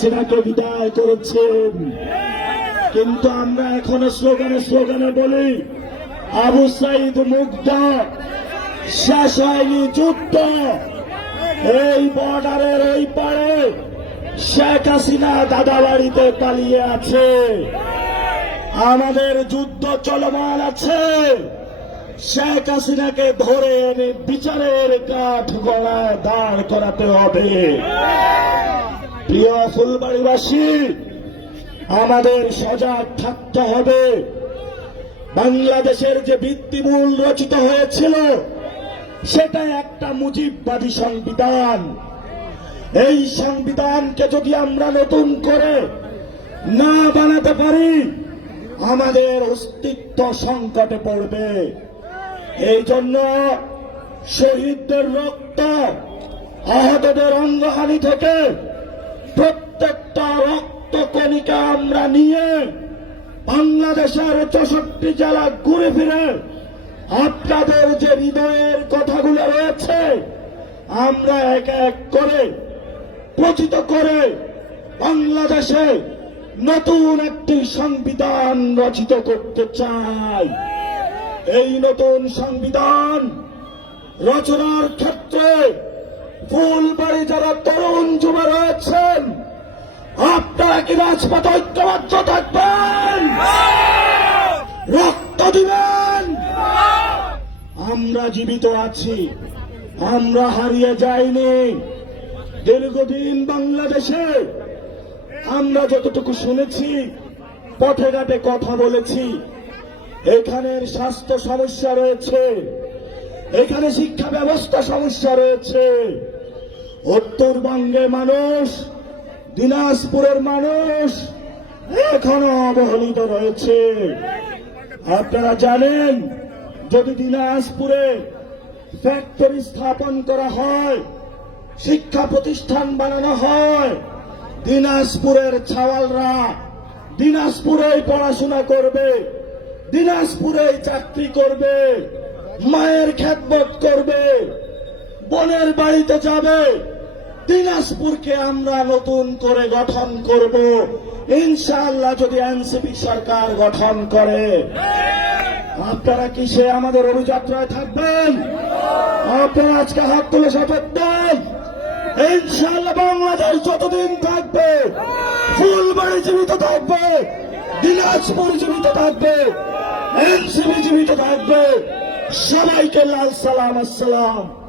শেখ বিদায় করেছেন কিন্তু আমরা এখনও স্লোগানে স্লোগানে বলি, আবু সাইদ মুগ্ধ শেষ হয়নি যুদ্ধ। এই বর্ডারের এই পারে শেখ হাসিনা দাদা বাড়িতে পালিয়ে আছে। আমাদের যুদ্ধ চলমান আছে। শেখ হাসিনাকে ধরে এনে বিচারের কাঠ গলায় দাঁড় করাতে হবে। প্রিয় ফুলবাড়িবাসী, আমাদের সজাগ থাকতে হবে। বাংলাদেশের যে ভিত্তিমূল রচিত হয়েছিল, সেটা একটা মুজিববাদী সংবিধান। এই সংবিধানকে যদি আমরা নতুন করে না বানাতে পারি, আমাদের অস্তিত্ব সংকটে পড়বে। এই জন্য শহীদদের রক্ত, আহতদের অঙ্গহানি থেকে প্রত্যেকটা রক্ত কণিকা আমরা নিয়ে বাংলাদেশের চৌষট্টি জেলা ঘুরে ফিরে আপনাদের যে হৃদয়ের কথাগুলো রয়েছে, আমরা এক এক করে পচিত করে বাংলাদেশে নতুন একটি সংবিধান রচিত করতে চাই। এই নতুন সংবিধান রচনার ক্ষেত্রে ফুলবাড়ি যারা তরুণ যুব আপনারা কি ঐক্যবদ্ধ থাকবেন। রক্ত দিবেন। আমরা জীবিত আছি, আমরা হারিয়ে যাইনি। দীর্ঘদিন বাংলাদেশে আমরা যতটুকু শুনেছি, পথে ঘাটে কথা বলেছি, এখানের স্বাস্থ্য সমস্যা রয়েছে, এখানে শিক্ষা ব্যবস্থা সমস্যা রয়েছে। উত্তরবঙ্গে মানুষ দিনাজপুরের মানুষ এখনও অবহেলিত রয়েছে। আপনারা জানেন, যদি দিনাজপুরে ফ্যাক্টরি স্থাপন করা হয়, শিক্ষা প্রতিষ্ঠান বানানো হয়, দিনাজপুরের ছাওয়ালরা দিনাজপুরেই পড়াশোনা করবে, দিনাজপুরেই চাকরি করবে, মায়ের খ্যাতবোধ করবে, বোনের বাড়িতে যাবে দিনাজপুরকে আমরা নতুন করে গঠন করব। ইনশাআল্লাহ যদি এনসিপি সরকার গঠন করে। আপনারা কি সে আমাদের অভিযাত্রায় থাকবেন? আপনারা আজকে হাত তুলে শপথ দেন ইনশাআল্লাহ বাংলাদেশ যতদিন থাকবে, ফুলবাড়ি জীবিত থাকবে, দিনাজপুর জীবিত থাকবে, এনসিপি জীবিত থাকবে। সবাইকে লাল সালাম, আসসালাম।